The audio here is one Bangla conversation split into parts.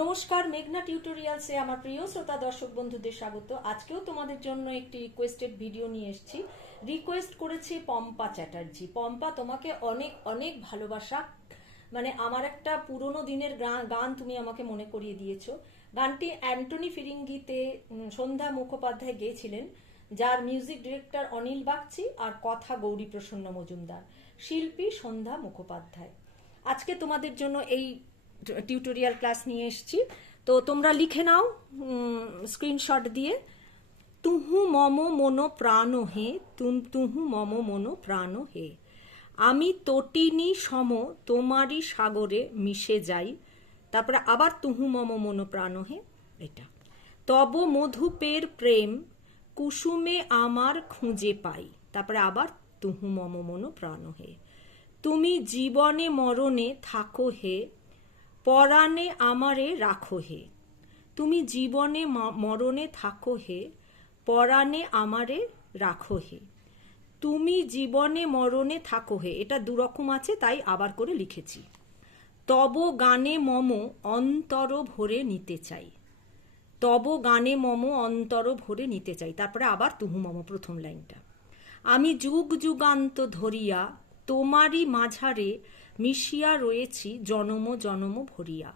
নমস্কার, মেঘনা টিউটোরিয়ালসে আমার প্রিয় শ্রোতা দর্শক বন্ধুদের স্বাগত। আজকেও তোমাদের জন্য একটি রিকোয়েস্টেড ভিডিও নিয়ে এসেছি। রিকোয়েস্ট করেছে পম্পা চ্যাটার্জি। পম্পা, তোমাকে অনেক অনেক ভালোবাসা। মানে আমার একটা পুরনো দিনের গান তুমি আমাকে মনে করিয়ে দিয়েছো। গানটি অ্যান্টনি ফিরিঙ্গিতে সন্ধ্যা মুখোপাধ্যায় গেয়েছিলেন, যার মিউজিক ডিরেক্টর অনিল বাগচি আর কথা গৌরী প্রসন্ন মজুমদার, শিল্পী সন্ধ্যা মুখোপাধ্যায়। আজকে তোমাদের জন্য এই টিউটোরিয়াল ক্লাস নিয়ে এসেছি, তো তোমরা লিখে নাও স্ক্রিনশট দিয়ে। তুহু মম মন প্রাণ হে, তুহু মম মন প্রাণ হে, আমি তটিনী সম তোমারই সাগরে মিশে যাই। তারপরে আবার তুহু মম মন প্রাণ হে, এটা। তব মধুপের প্রেম কুসুমে আমার খুঁজে পাই। তারপরে আবার তুহু মম মন প্রাণ হে, তুমি জীবনে মরণে থাকো হে, পরাণে আমারে রাখো হে। তুমি জীবনে মরণে থাকো হে, পরাণে আমারে রাখো হে। তুমি জীবনে মরণে থাকো হে, এটা দুরকম আছে, তাই আবার করে লিখেছি। তব গানে মম অন্তর ভরে নিতে চাই। তব গানে মম অন্তর ভরে নিতে চাই। তারপরে আবার তুহু মম, প্রথম লাইনটা। আমি যুগ যুগান্ত ধরিয়া তোমারই মাঝারে মিশিয়া রয়েছি জনম জনম ভরিয়া।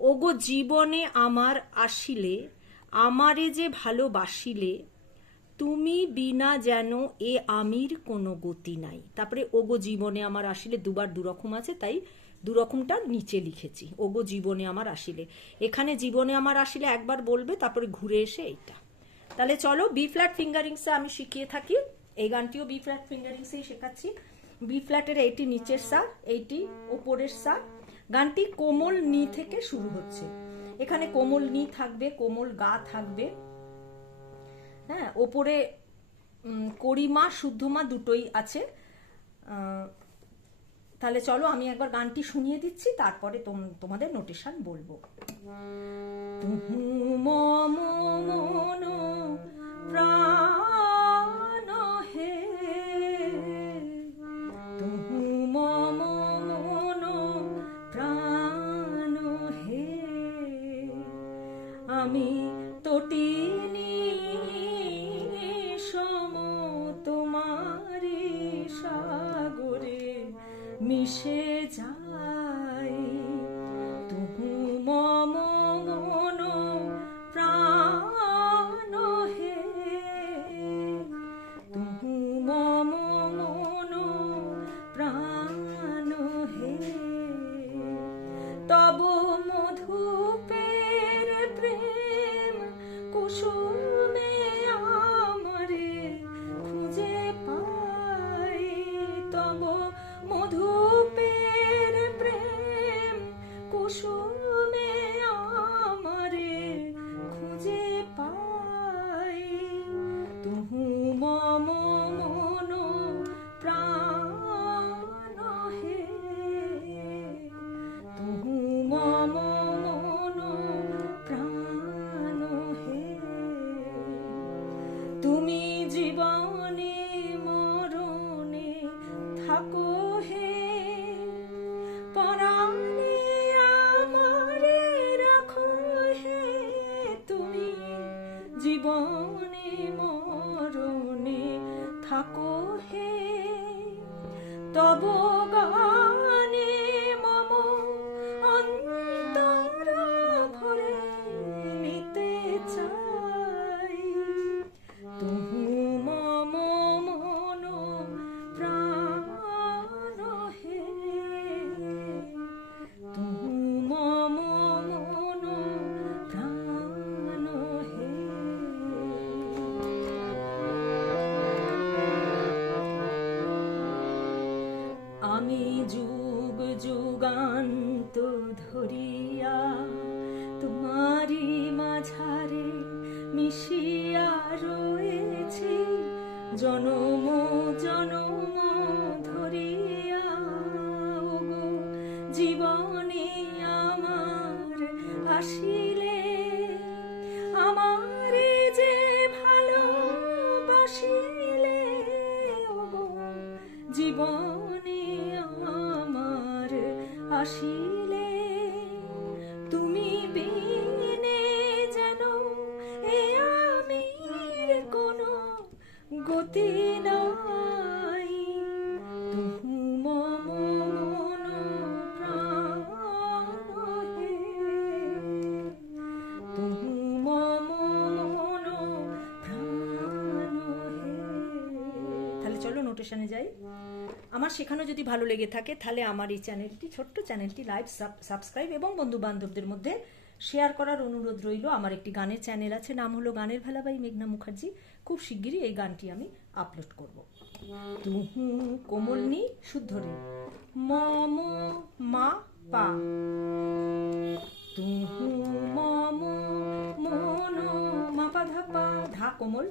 ওগো জীবনে আমার আসিলে, আমারে যে ভালোবাসিলে, তুমি বিনা যেন এ আমির কোনো গতি নাই। তারপরে ওগো জীবনে আমার আসিলে দুবার দুরকম আছে, তাই দুরকমটা নিচে লিখেছি। ওগো জীবনে আমার আসিলে, এখানে জীবনে আমার আসিলে একবার বলবে, তারপরে ঘুরে এসে এইটা। তাহলে চলো, বি ফ্ল্যাট ফিঙ্গারিংসে আমি শিখিয়ে থাকি। এই গানটিও বি ফ্ল্যাট ফিঙ্গারিংসেই শেখাচ্ছি। বি ফ্ল্যাটের এইটি নিচের সা, এইটি ওপরের সা। গানটি কোমল নি থেকে শুরু হচ্ছে। এখানে কোমল নি থাকবে, কোমল গা থাকবে, হ্যাঁ। ওপরে করিমা শুদ্ধমা দুটোই আছে। তাহলে চলো আমি একবার গানটি শুনিয়ে দিচ্ছি, তারপরে তোমাদের নোটেশন বলবো। তুহু মম মন প্রাণ হে, তুহু মম মন প্রাণ হে, আমি তটিনী সম তোমারি সাগরে মিশে যাই। তুহু মম মন প্রাণ হে, তুহু মম মন প্রাণ হে। তব মধুপের প্রেম কুসুমে আমারে খুঁজে পাই। তব মধুপের প্রেম কুসুমে আমারে খুঁজে পাই। তুহু মম মন প্রাণ হে, তুহু মম মন প্রাণ হে। তুমি জীবনে মরণে থাকো হে, পরাণে আমারে রাখো হে। তুমি জীবনে মরণে থাকো হে, তব গানে মম অন্তর ভরে নিতে চাই। তুহু মম মন প্রাণ হে, তুহু মম মন প্রাণ হে। আমি যুগ যুগান্ত ধরিয়া তোমারি মাঝারে মিশিয়া রয়েছি জনম জনম ধরিয়া। ওগো জীবনে আমার আসিলে, আমারে যে ভালোবাসিলে, ওগো জীবনে আমার আসিলে, তুমি সেশনে যাই। আমার শেখানো যদি ভালো লেগে থাকে তাহলে আমার এই চ্যানেলটি, ছোট্ট চ্যানেলটি লাইক, সাবস্ক্রাইব এবং বন্ধু বান্ধবদের মধ্যে শেয়ার করার অনুরোধ রইল। আমার একটি গানের চ্যানেল আছে, নাম হলো গানের ভেলা বাই মেঘনা মুখার্জি। খুব শিগগিরই এই গানটি আমি আপলোড করব। তুহু কোমলনি শুদ্ধ রে, মম মা পা, তুহু মম মন মা পা ধা পা, ধা কোমল,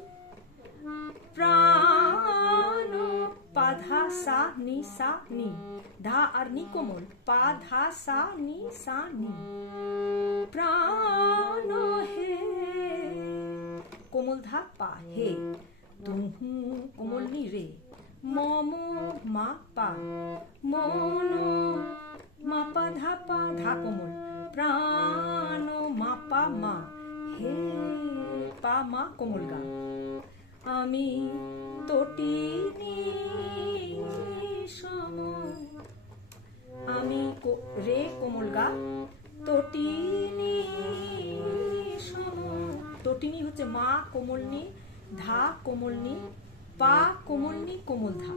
প্রাণ পা ধা সা নি সা নি, ধা আর নি কোমল, পা ধা সা নি সা নি, প্রাণ হে কোমল ধা পা হে, তুহু কোমল নি রে, মম মা পা, মন মা পা ধা পা, ধা কোমল, প্রাণ মা পা মা, হে পা মা কোমল গা। আমি তটিনী সম, আমি রে কোমল গা, তটিনী সম, তটিনী হচ্ছে মা কোমলনি, ধা কোমলনি, পা কোমলনি কোমল ধা,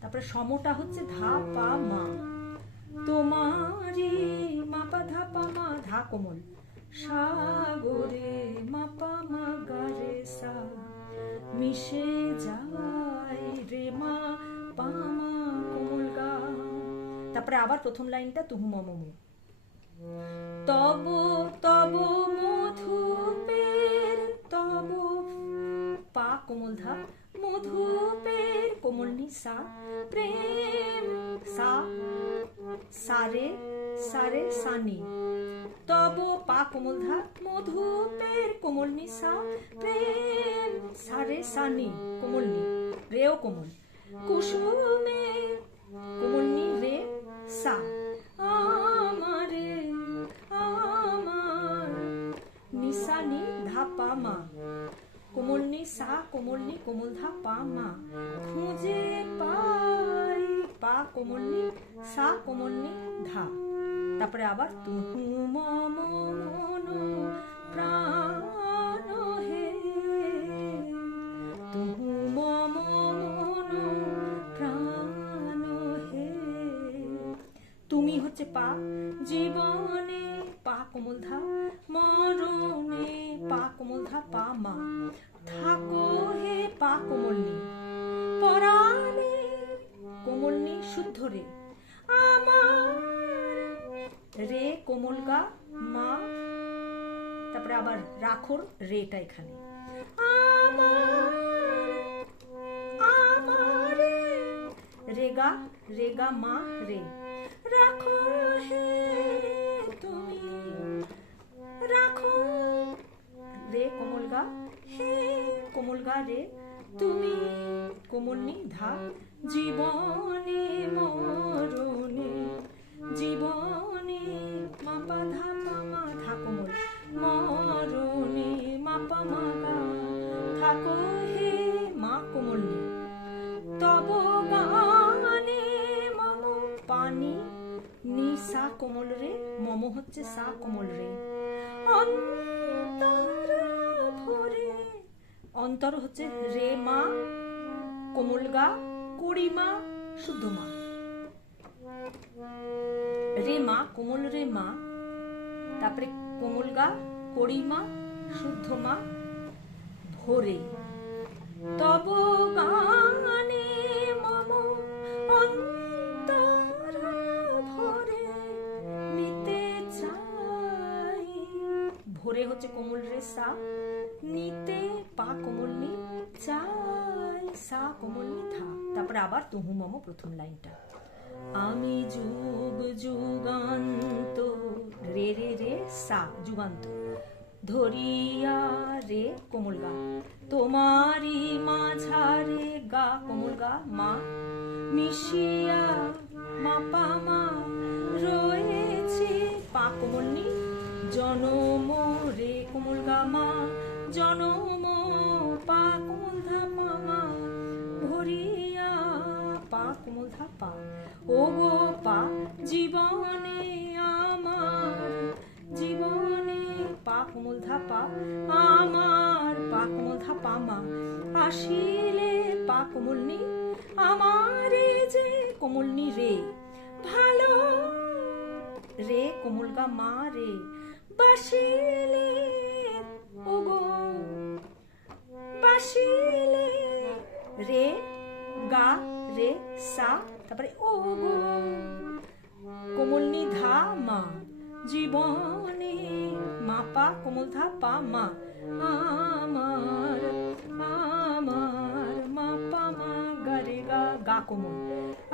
তারপরে সমটা হচ্ছে ধা পা মা, তোমারি মা পা ধা পা মা, ধা কোমল, সাগরে মা পা মা গা রে সা, মিশে যায় রে মা পা মা কোমল গা। তারপরে আবার প্রথম লাইনটা তুহু মম মু, তব তব মধুপের, তব পা কোমল ধা, মধুপের কোমল নি সা, প্রেম সা, সারে সারে সানি, তব পা কোমল ধা, মধুপের কোমল নি সা, প্রেম সারে সানি কোমল নি, রেও কোমল, কুসুমে কোমল নি রে সা, আমারে আমার নিসা নি ধা পা মা, কোমল নি সা কোমল নি কোমল ধা পা মা, খুঁজে পাই পা কোমল নি সা কোমল নি ধা। তারপরে আবার তুহু মম মন প্রাণ হে, তুহু মম মন প্রাণ হে, তুমি হচ্ছে পা, জীবনে পা কোমল ধা, মরণে পা কোমল ধা পা মা, থাকো হে পা কোমল নি, পরাণে কোমল নি শুদ্ধ রে, আমার রে কোমল গা মা, তারপরে আবার রাখোর রেটা এখানে, আমারে রেগা রেগা মা রে, রাখো হে তুমি, রাখো রে কোমল গা, হে কোমল গা রে, তুমি কোমল নি ধা, জীবনে মরণে, জীবনে মা পা ধা পা মা, ধা কোমল, মরণে মা পা মা গা, থাকো হে মা কোমল নি, তব গানে মম পানি নি সা কোমল রে, মম হচ্ছে সা কোমল রে, অন্তর ভরে, অন্তর হচ্ছে রে মা কোমল গা, কুড়িমা শুদ্ধ মা, রে মা কোমল রে মা, তারপরে কোমল গা কড়িমা শুদ্ধ মা, ভোরে, তব গানে মম অন্তর ভরে, নিতে চাই, ভোরে হচ্ছে কোমল রে সা, নিতে পা কোমল নি, চাই সা কোমল নি ধা। তারপরে আবার তুহু মম প্রথম লাইনটা, আমি যুগ যুগান্ত রে রে রে সা যুগান্ত, ধরিয়া রে কোমল গা, তোমারি মাঝারে গা কোমল গা মা, মিশিয়া মা পা মা, রয়েছে পা কোমল নি, জনম রে কোমল গা মা, জনম পা কোমল ধা পা মা, ভরিয়া পা কোমল ধা পা, ও গো পা জীবনে আমার, জীবনে পা কোমল ধা পা, আমার পা কোমল ধা পা মা, আসিলে পা কোমল নি, আমারে যে কোমলনি রে ভালো রে কোমল গা মা রে বাসিলে ওগো বাসিলে রে গা রে সা তারপরে ওগো কোমলনি ধা মা জীবনে মা পা কোমল ধা পা মা আমার আমার মা পা মা গা রে গা গা কোমল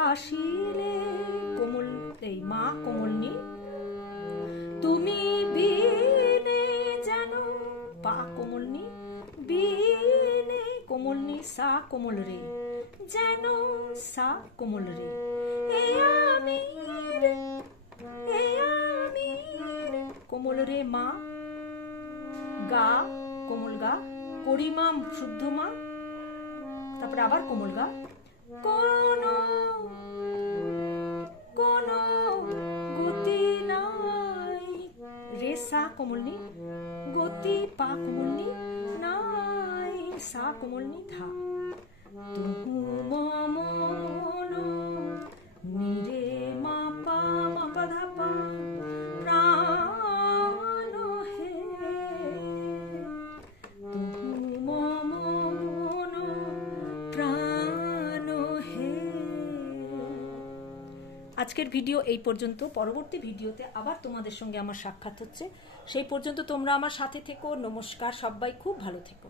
আসিলে কোমল এই মা কোমলনি তুমি বিনে জানো পা কোমলনি বিনে কোমলনি সা কোমল রে যেন সা কোমল রে এ আমি কোমল রে মা গা কোমল গা পরিমা শুদ্ধ মা তারপরে আবার কোমল গা কোন কোন গতি নাই রে সা কোমলনি গতি পা কোমলনি নাই সা কোমলনি ধা তুহু মন মিরে মা পা ধা পা প্রাণ হে তুহু মন প্রাণ হে। আজকের ভিডিও এই পর্যন্ত। পরবর্তী ভিডিওতে আবার তোমাদের সঙ্গে আমার সাক্ষাৎ হচ্ছে। সেই পর্যন্ত তোমরা আমার সাথে থেকো। নমস্কার, সবাই খুব ভালো থেকো।